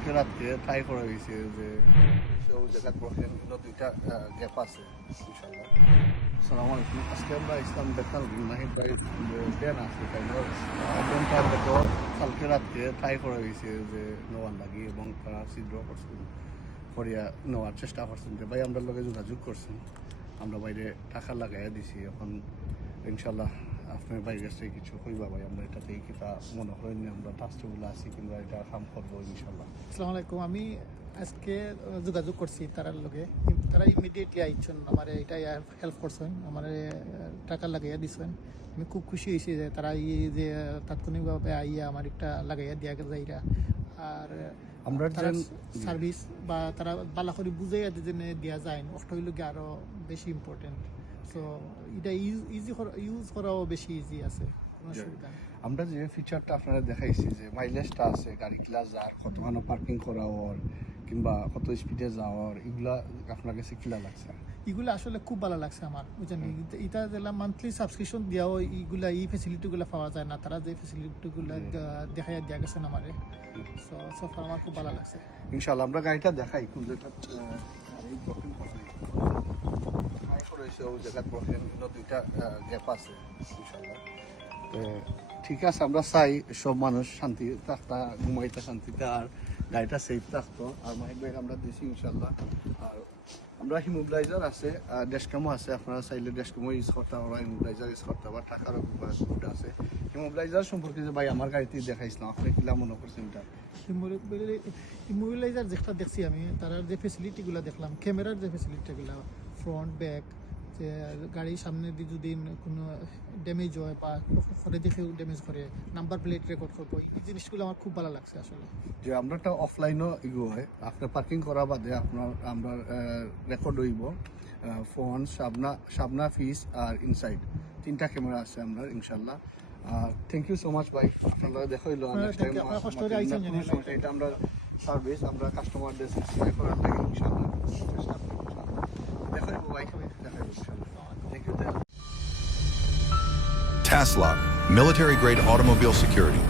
কালকে রাত্রে ট্রাই করা হয়েছে যে সব জায়গায় প্রফেশন দুইটা গ্যাপ আছে ইনশাল্লাহ। আসসালামু আলাইকুম। আজকে আমরা ইসলাম দেখলাম নাহিদ ভাই দেন আছে কালকে রাত্রে ট্রাই করা হয়েছে যে নেওয়ার লাগি এবং তারা ছিদ্র করছেন করিয়া নেওয়ার চেষ্টা করছেন যে ভাই আমরা লগে যোগাযোগ করছেন, আমরা বাইরে টাকা লাগাইয়া দিছি। এখন ইনশাল্লাহ আপনার বাইরে কাছে কিছু কইবা ভাই, আমরা এটাতে কিতা মনে করেন আমরা ট্রাস্টেবল আছি কিংবা এটা কাম করবো ইনশাল্লাহ। আসসালামু আলাইকুম। আমি আজকে যোগাযোগ করছি তারার লগে, তারা ইমিডিয়েটলি আইছেন আমার এটা হেল্প করছেন, আমার টাকা লাগাইয়া দিছেন। আমি খুব খুশি হয়েছি যে তারা এই যে তাৎক্ষণিকভাবে আইয়া আমার একটা লাগাইয়া দিয়া যাইরা। আর আমরা তারা সার্ভিস বা তারা বালা করে বুঝাইয়া যে দেওয়া যায় ওটা হইল গিয়ে আরও বেশি ইম্পর্টেন্ট। সো এটা ইউজ করাও বেশি ইজি আছে, কোনো অসুবিধা নেই। আমরা যে ফিচারটা আপনারা দেখাইছি যে মাইলেজটা আছে, গাড়ি ক্লাস যাওয়ার কতখানো পার্কিং করা হওয়ার কিংবা কত স্পিডে যাওয়ার, এগুলা আপনার কাছে কিলা লাগছে? এগুলো আসলে খুব ভালো লাগছে আমার, বুঝলেন। এটা দিলাম মান্থলি সাবস্ক্রিপশন দিয়াও এইগুলা এই ফেসিলিটিগুলো পাওয়া যায় না, তারা যে ফেসিলিটিগুলো দেখাই দেওয়া গেছেন আমারে। সো আমার খুব ভালো লাগছে। ইনশাল্লাহ আমরা গাড়িটা দেখাই কোন জায়গা রয়েছে, ওই জায়গায় প্রফেশন দুইটা গ্যাপ আছে ইনশাল্লাহ। ঠিক আছে, আমরা চাই সব মানুষ শান্তি থাকতা, ঘুমাইতে শান্তিতে, আর গাড়িটা সেফ থাকতো। আর মাহিদ ভাই আমরা দিছি ইনশাল্লাহ। আর আমরা হিমোবিলাইজার আছে, ড্যাশকামও আছে, আপনারা চাইলে ড্যাশকামও ইউজ করতে পারবা, হিমোবিলাইজার ইউজ করতে পারবা, টাকারও গুড আছে। হিমোবিলাইজার সম্পর্কে যে ভাই আমার গাড়িতে দেখাইছিলাম, আপনি কিলা মনে করছেন এটা? ইমোবিলাইজার যেটা দেখছি আমি, তার যে ফেসিলিটিগুলো দেখলাম, ক্যামেরার যে ফেসিলিটিগুলো, ফ্রন্ট ব্যাক, যে গাড়ির সামনে দিয়ে যদি কোনো ড্যামেজ হয় বা করে দেখেও ড্যামেজ করে, নাম্বার প্লেট রেকর্ড করবো, এই জিনিসগুলো আমার খুব ভালো লাগছে আসলে। যে আমরা একটা অফলাইনও ইগো হয়, আপনার পার্কিং করা বাদে আপনার আমরা রেকর্ড হইব ফোন, সাবনা ফিস আর ইনসাইড তিনটা ক্যামেরা আছে আমরা ইনশাল্লাহ। থ্যাংক ইউ সো মাচ ভাই, আপনারা দেখাইলো এটা আমরা সার্ভিস, আমরা কাস্টমারদের স্যাটিসফাই করার লাগে ইনশাল্লাহ চেষ্টা করব। দেখাইবো ভাই, দেখাইবো ইনশাল্লাহ। Thank you. TASLOC, military grade automobile security.